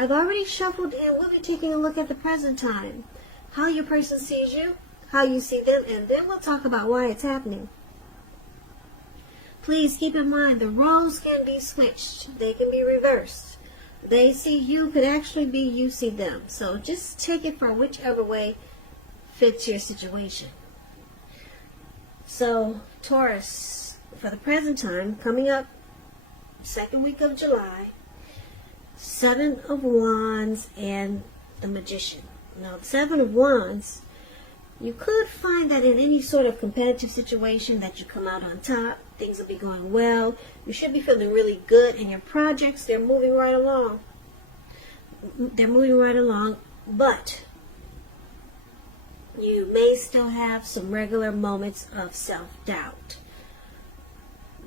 I've already shuffled and we'll be taking a look at the present time. How your person sees you, how you see them, and then we'll talk about why it's happening. Please keep in mind the roles can be switched. They can be reversed. They see you could actually be you see them. So just take it for whichever way fits your situation. So Taurus, for the present time, coming up second week of July, 7 of Wands and the Magician. Now the 7 of Wands, you could find that in any sort of competitive situation that you come out on top. Things will be going well. You should be feeling really good in your projects. They're moving right along. But you may still have some regular moments of self-doubt.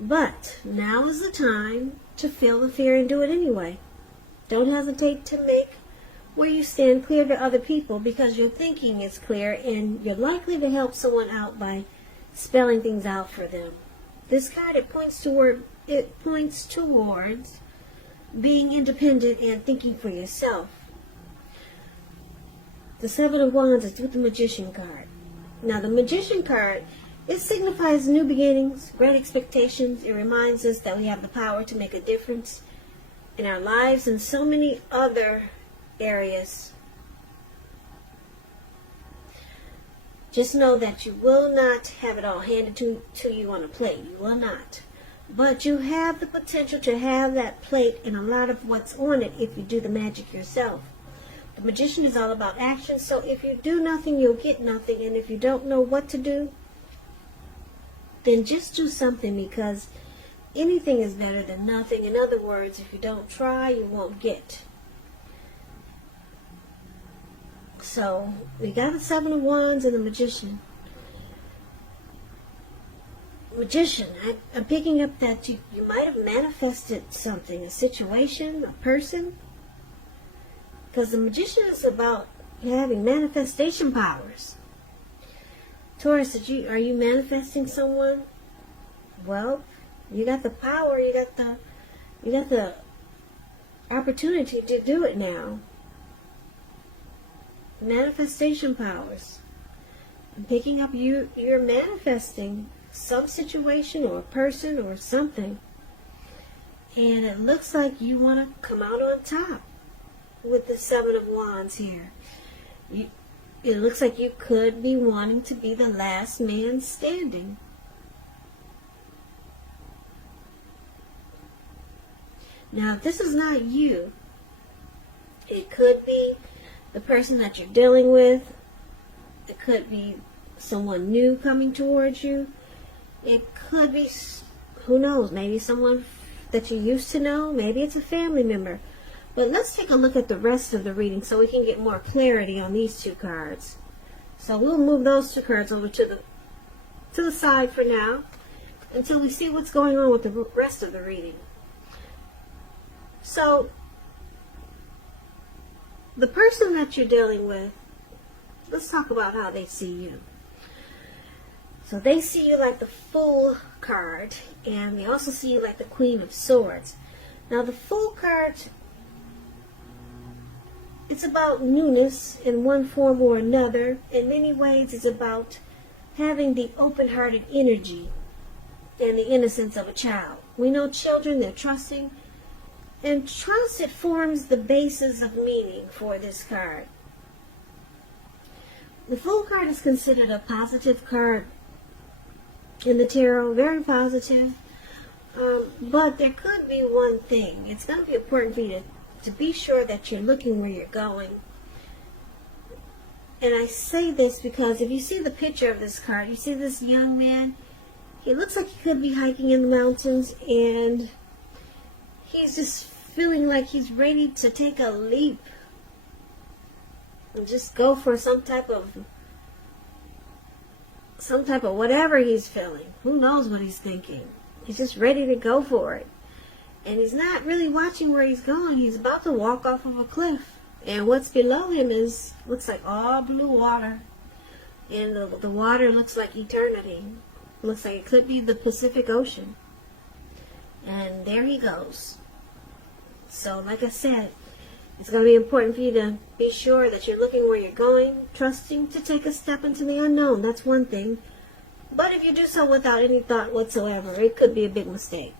But now is the time to feel the fear and do it anyway. Don't hesitate to make where you stand clear to other people, because your thinking is clear and you're likely to help someone out by spelling things out for them. This card, it points towards being independent and thinking for yourself. The 7 of Wands is with the Magician card. Now the Magician card, it signifies new beginnings, great expectations. It reminds us that we have the power to make a difference in our lives and so many other areas. Just know that you will not have it all handed to you on a plate. You will not. But you have the potential to have that plate and a lot of what's on it if you do the magic yourself. The Magician is all about action, so if you do nothing, you'll get nothing. And if you don't know what to do, then just do something, because anything is better than nothing. In other words, if you don't try, you won't get. So we got the 7 of Wands and the Magician. Magician, I'm picking up that you might have manifested something, a situation, a person. Because the Magician is about having manifestation powers. Taurus, are you manifesting someone? Well, you got the power, you got the opportunity to do it now. Manifestation powers. I'm picking up you're manifesting some situation or a person or something, and it looks like you want to come out on top with the 7 of Wands here. It looks like you could be wanting to be the last man standing. Now, if this is not you, it could be the person that you're dealing with. It could be someone new coming towards you. It could be, who knows, maybe someone that you used to know. Maybe it's a family member. But let's take a look at the rest of the reading so we can get more clarity on these two cards. So we'll move those two cards over to the side for now until we see what's going on with the rest of the reading. So the person that you're dealing with, let's talk about how they see you. So they see you like the Fool card, and they also see you like the Queen of Swords. Now the Fool card, it's about newness in one form or another. In many ways, it's about having the open-hearted energy and the innocence of a child. We know children, they're trusting. And trust, it forms the basis of meaning for this card. The Fool card is considered a positive card in the tarot, very positive. But there could be one thing. It's going to be important for you to be sure that you're looking where you're going. And I say this because if you see the picture of this card, you see this young man. He looks like he could be hiking in the mountains, and he's just feeling like he's ready to take a leap and just go for some type of whatever he's feeling. Who knows what he's thinking? He's just ready to go for it. And he's not really watching where he's going. He's about to walk off of a cliff. And what's below him looks like all blue water. And the water looks like eternity. Looks like it could be the Pacific Ocean. And there he goes. So like I said, It's going to be important for you to be sure that you're looking where you're going, trusting to take a step into the unknown. That's one thing. But if you do so without any thought whatsoever, it could be a big mistake.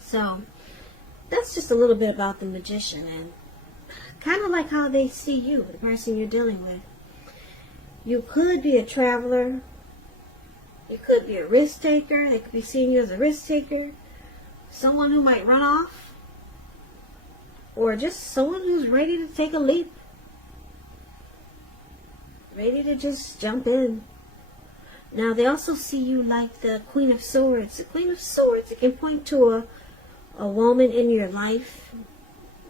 So, that's just a little bit about the Magician, and kind of like how they see you, the person you're dealing with. You could be a traveler. You could be a risk taker. They could be seeing you as a risk taker. Someone who might run off. Or just someone who's ready to take a leap. Ready to just jump in. Now, they also see you like the Queen of Swords. The Queen of Swords, it can point to a woman in your life.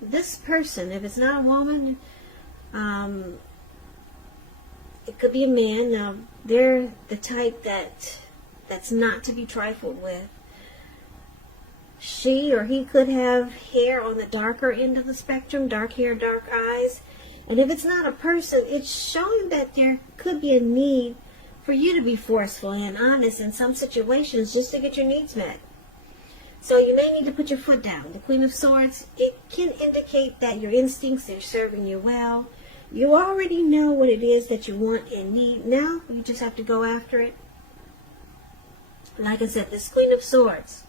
This person, if it's not a woman, it could be a man. Now, they're the type that's not to be trifled with. She or he could have hair on the darker end of the spectrum, dark hair, dark eyes. And if it's not a person, it's showing that there could be a need for you to be forceful and honest in some situations just to get your needs met. So you may need to put your foot down. The Queen of Swords, it can indicate that your instincts are serving you well. You already know what it is that you want and need. Now, you just have to go after it. Like I said, this Queen of Swords,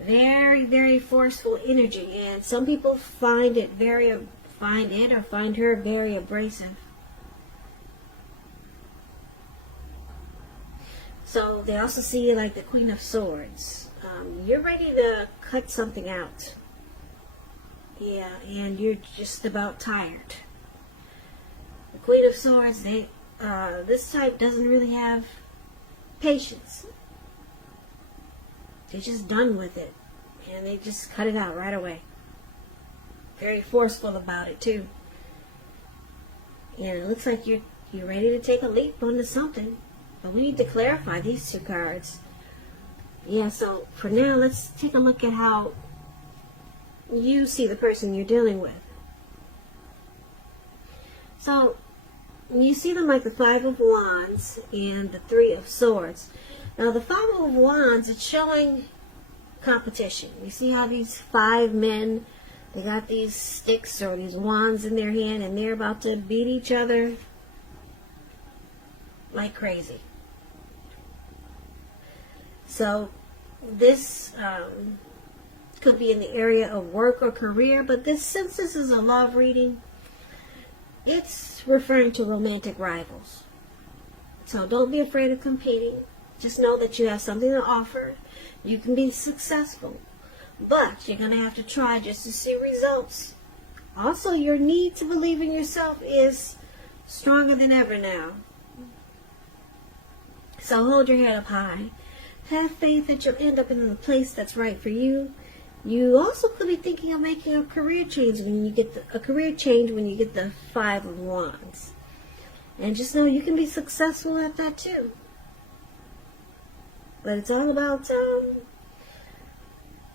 very, very forceful energy. And some people find her very abrasive. So they also see you like the Queen of Swords. You're ready to cut something out. Yeah, and you're just about tired. The Queen of Swords, this type doesn't really have patience. They're just done with it. And they just cut it out right away. Very forceful about it, too. And it looks like you're ready to take a leap onto something. But we need to clarify these two cards. Yeah, so for now, let's take a look at how you see the person you're dealing with. So, you see them like the Five of Wands and the Three of Swords. Now, the Five of Wands, it's showing competition. You see how these five men, they got these sticks or these wands in their hand, and they're about to beat each other like crazy. So this could be in the area of work or career, but since this is a love reading, it's referring to romantic rivals. So don't be afraid of competing. Just know that you have something to offer. You can be successful, but you're going to have to try just to see results. Also, your need to believe in yourself is stronger than ever now. So hold your head up high. Have faith that you'll end up in the place that's right for you. You also could be thinking of making a career change when you get the Five of Wands. And just know you can be successful at that too. But it's all about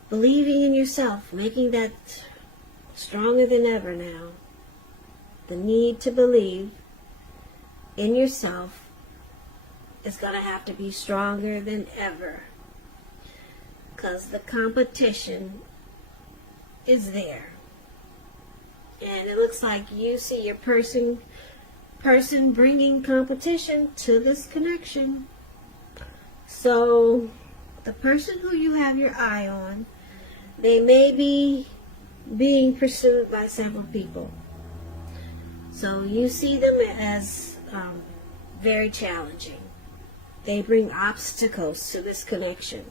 believing in yourself, making that stronger than ever now. The need to believe in yourself is going to have to be stronger than ever, because the competition is there. And it looks like you see your person bringing competition to this connection. So the person who you have your eye on, they may be being pursued by several people. So you see them as very challenging. They bring obstacles to this connection.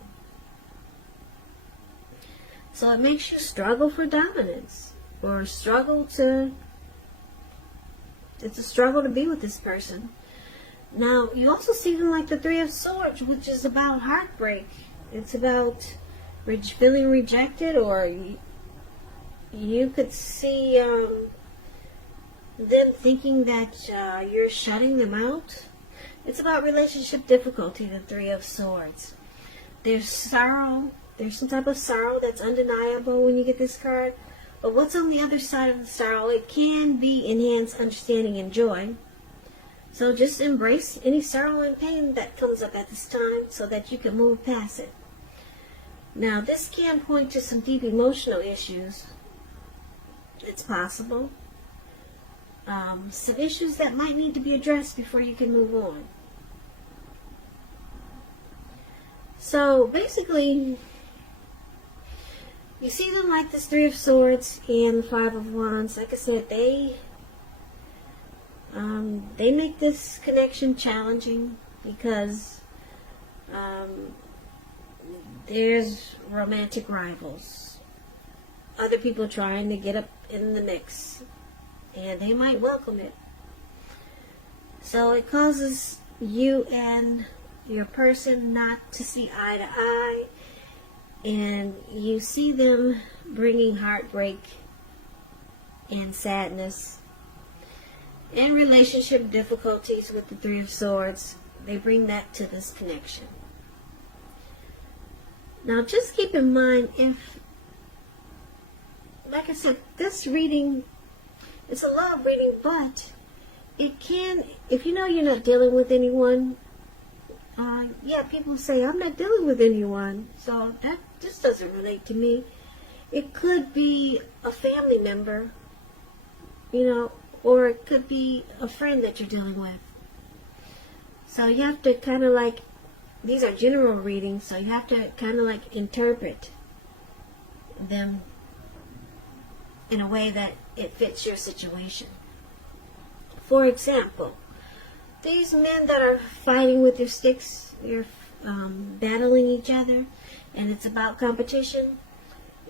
So it makes you struggle for dominance, or it's a struggle to be with this person. Now, you also see them like the Three of Swords, which is about heartbreak. It's about feeling rejected, or you could see them thinking that you're shutting them out. It's about relationship difficulty, the Three of Swords. There's sorrow. There's some type of sorrow that's undeniable when you get this card. But what's on the other side of the sorrow? It can be enhanced understanding and joy. So just embrace any sorrow and pain that comes up at this time so that you can move past it. Now, this can point to some deep emotional issues. It's possible. Some issues that might need to be addressed before you can move on. So basically, you see them like this Three of Swords and the Five of Wands. Like I said, they make this connection challenging because there's romantic rivals, other people trying to get up in the mix, and they might welcome it. So it causes you and your person not to see eye to eye, and you see them bringing heartbreak and sadness and relationship difficulties with the Three of Swords. They bring that to this connection. Now just keep in mind, if, like I said, this reading, it's a love reading, but it can, if you know you're not dealing with anyone, yeah, people say, I'm not dealing with anyone, so that just doesn't relate to me. It could be a family member, or it could be a friend that you're dealing with. So you have to kind of like, these are general readings, so you have to kind of like interpret them in a way that it fits your situation. For example, these men that are fighting with their sticks, they're battling each other, and it's about competition.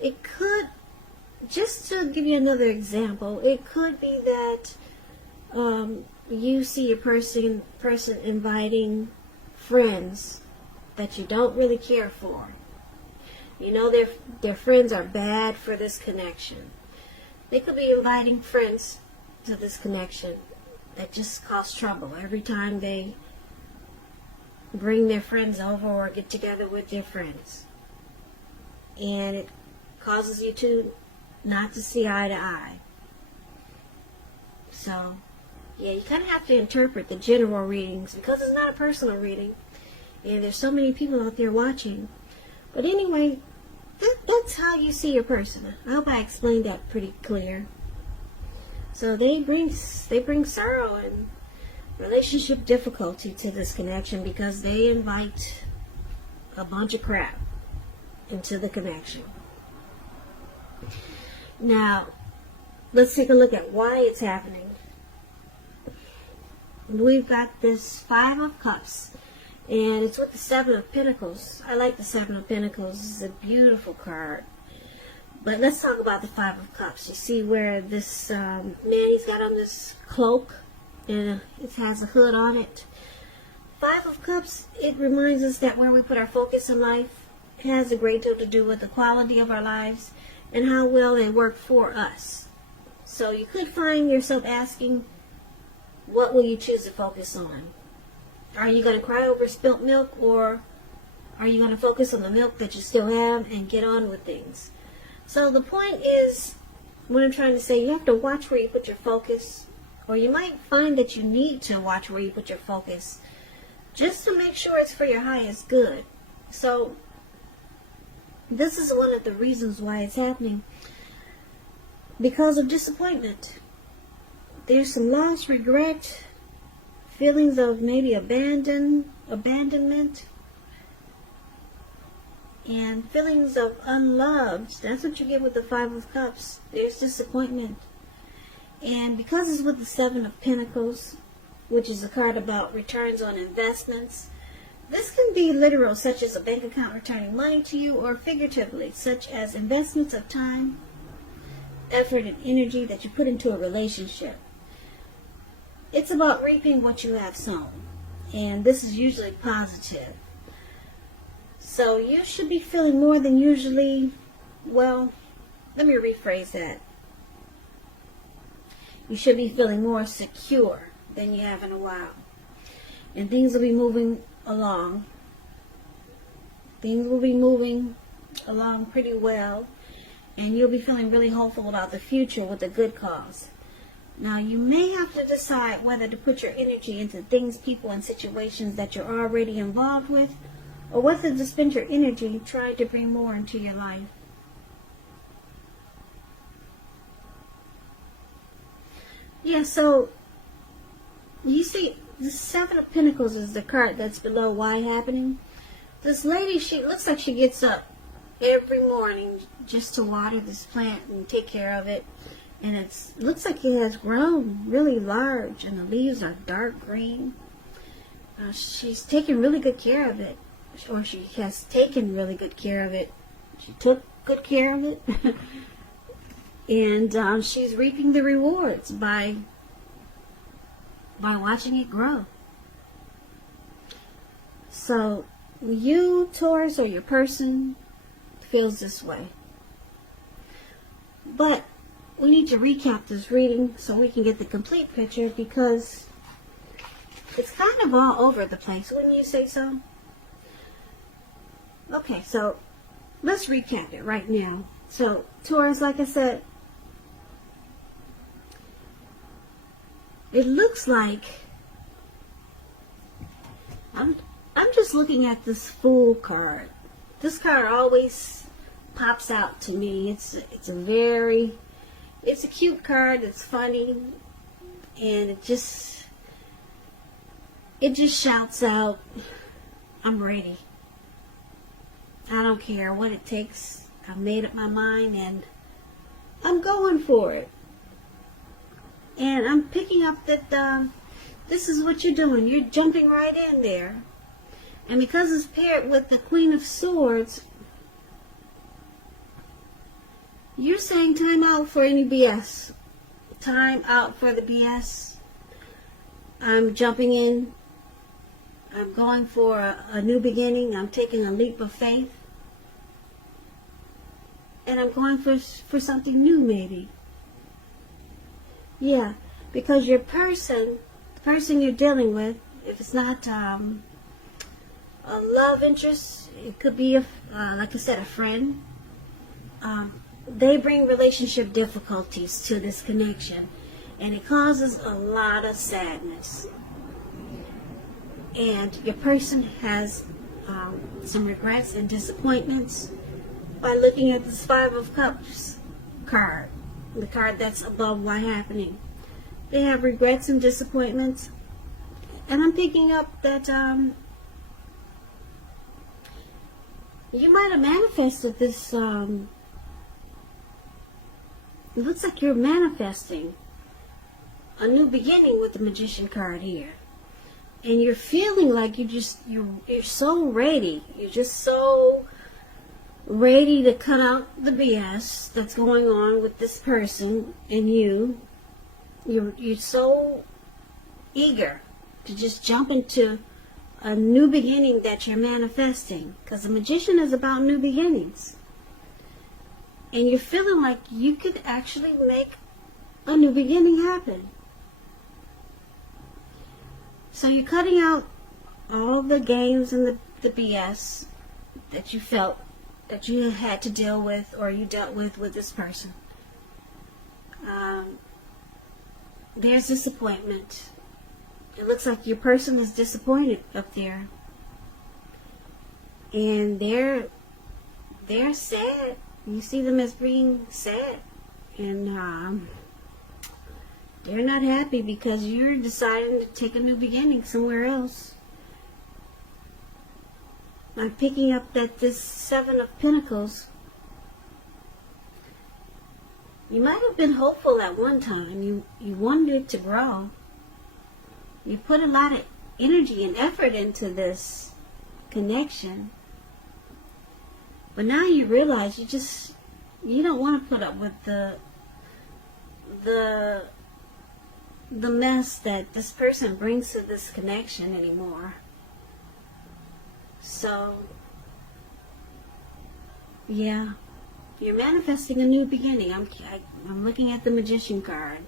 It could, just to give you another example, it could be that you see a person inviting friends that you don't really care for. Their friends are bad for this connection. They could be inviting friends to this connection that just cause trouble every time they bring their friends over or get together with their friends. And it causes you to not to see eye to eye. So, yeah, you kind of have to interpret the general readings because it's not a personal reading. And there's so many people out there watching. But anyway, that's how you see your person. I hope I explained that pretty clear. So they bring sorrow and relationship difficulty to this connection because they invite a bunch of crap into the connection. Now, let's take a look at why it's happening. We've got this Five of Cups, and it's with the Seven of Pentacles. I like the Seven of Pentacles. It's a beautiful card. But let's talk about the Five of Cups. You see where this man, he's got on this cloak, and it has a hood on it. Five of Cups, it reminds us that where we put our focus in life has a great deal to do with the quality of our lives and how well they work for us. So you could find yourself asking, what will you choose to focus on? Are you going to cry over spilt milk, or are you going to focus on the milk that you still have and get on with things? So the point is, what I'm trying to say, you have to watch where you put your focus, or you might find that you need to watch where you put your focus just to make sure it's for your highest good. So this is one of the reasons why it's happening. Because of disappointment. There's some loss, regret, feelings of maybe abandonment, and feelings of unloved. That's what you get with the Five of Cups. There's disappointment. And because it's with the Seven of Pentacles, which is a card about returns on investments, this can be literal, such as a bank account returning money to you, or figuratively, such as investments of time, effort, and energy that you put into a relationship. It's about reaping what you have sown, and this is usually positive. So you should be feeling more than usually, well, let me rephrase that. You should be feeling more secure than you have in a while. And things will be moving along. Things will be moving along pretty well. And you'll be feeling really hopeful about the future with a good cause. Now, you may have to decide whether to put your energy into things, people, and situations that you're already involved with, or whether to spend your energy trying to bring more into your life. Yeah, so you see, the Seven of Pentacles is the card that's below why happening. This lady, she looks like she gets up every morning just to water this plant and take care of it. And it looks like it has grown really large, and the leaves are dark green. She's taking really good care of it, or she has taken really good care of it. She took good care of it. And she's reaping the rewards by watching it grow. So you, Taurus, or your person feels this way. But we need to recap this reading so we can get the complete picture, because it's kind of all over the place, wouldn't you say so? Okay, so let's recap it right now. So Taurus, like I said, it looks like I'm just looking at this Fool card. This card always pops out to me. It's a cute card. It's funny, and it just shouts out, I'm ready. I don't care what it takes. I've made up my mind and I'm going for it. And I'm picking up that this is what you're doing. You're jumping right in there. And because it's paired with the Queen of Swords, you're saying time out for any BS. Time out for the BS. I'm jumping in. I'm going for a new beginning. I'm taking a leap of faith. And I'm going for something new, maybe. Yeah, because your person, the person you're dealing with, if it's not a love interest, it could be, like I said, a friend. They bring relationship difficulties to this connection, and it causes a lot of sadness. And your person has some regrets and disappointments by looking at this Five of Cups card, the card that's above why happening. They have regrets and disappointments, and I'm picking up that you might have manifested this. It looks like you're manifesting a new beginning with the Magician card here. And you're feeling like you're so ready. You're just so ready to cut out the BS that's going on with this person and you. You're so eager to just jump into a new beginning that you're manifesting. Because the Magician is about new beginnings. And you're feeling like you could actually make a new beginning happen. So you're cutting out all the games and the BS that you felt that you had to deal with, or you dealt with this person. There's disappointment. It looks like your person is disappointed up there. And they're sad. You see them as being sad. And they're not happy because you're deciding to take a new beginning somewhere else. I'm picking up that this Seven of Pentacles, you might have been hopeful at one time. You wanted it to grow. You put a lot of energy and effort into this connection. But now you realize you don't want to put up with the mess that this person brings to this connection anymore. So, yeah, you're manifesting a new beginning. I'm looking at the Magician card,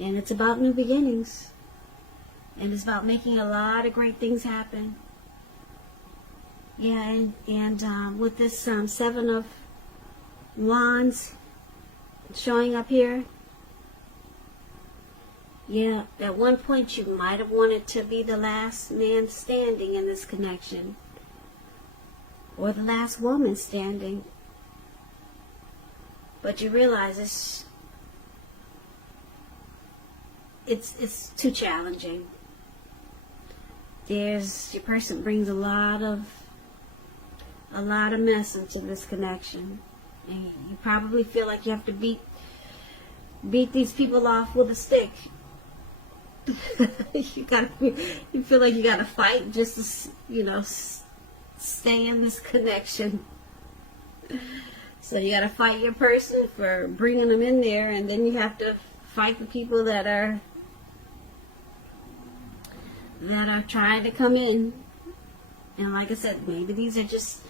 and it's about new beginnings, and it's about making a lot of great things happen. Yeah, and with this Seven of Wands showing up here, yeah, at one point you might have wanted to be the last man standing in this connection, or the last woman standing, but you realize it's too challenging. Your person brings a lot of mess into this connection, and you probably feel like you have to beat these people off with a stick. You feel like you gotta fight just to, stay in this connection. So you gotta fight your person for bringing them in there, and then you have to fight the people that are trying to come in. And like I said, maybe these are just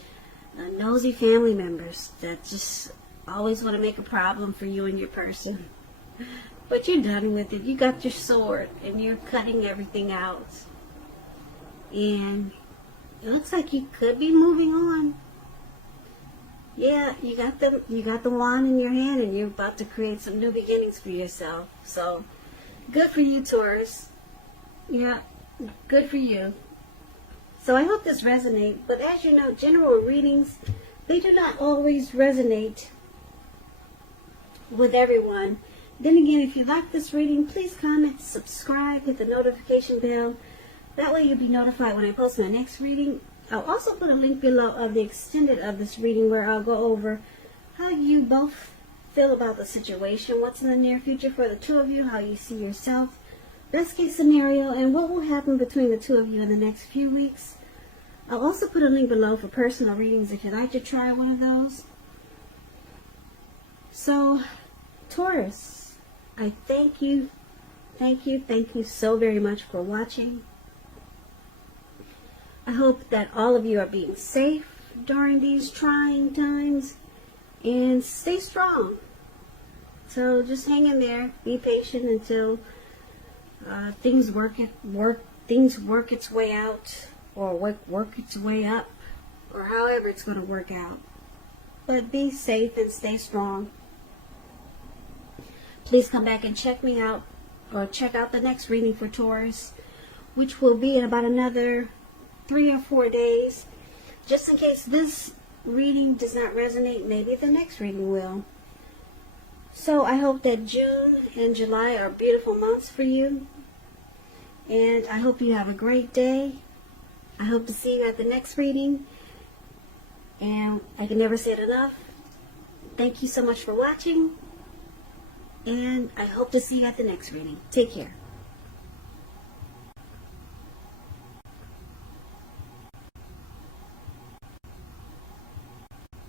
nosy family members that just always want to make a problem for you and your person. But you're done with it. You got your sword and you're cutting everything out. And it looks like you could be moving on. Yeah, you got the wand in your hand, and you're about to create some new beginnings for yourself. So good for you, Taurus. Yeah, good for you. So I hope this resonates. But as you know, general readings, they do not always resonate with everyone. Then again, if you like this reading, please comment, subscribe, hit the notification bell. That way you'll be notified when I post my next reading. I'll also put a link below of the extended of this reading, where I'll go over how you both feel about the situation, what's in the near future for the two of you, how you see yourself, best case scenario, and what will happen between the two of you in the next few weeks. I'll also put a link below for personal readings if you'd like to try one of those. So, Taurus, I thank you so very much for watching. I hope that all of you are being safe during these trying times, and stay strong. So just hang in there, be patient until things work its way out, or work its way up, or however it's going to work out. But be safe and stay strong. Please come back and check me out, or check out the next reading for Taurus, which will be in about another 3 or 4 days. Just in case this reading does not resonate, maybe the next reading will. So I hope that June and July are beautiful months for you. And I hope you have a great day. I hope to see you at the next reading. And I can never say it enough. Thank you so much for watching. And I hope to see you at the next reading. Take care.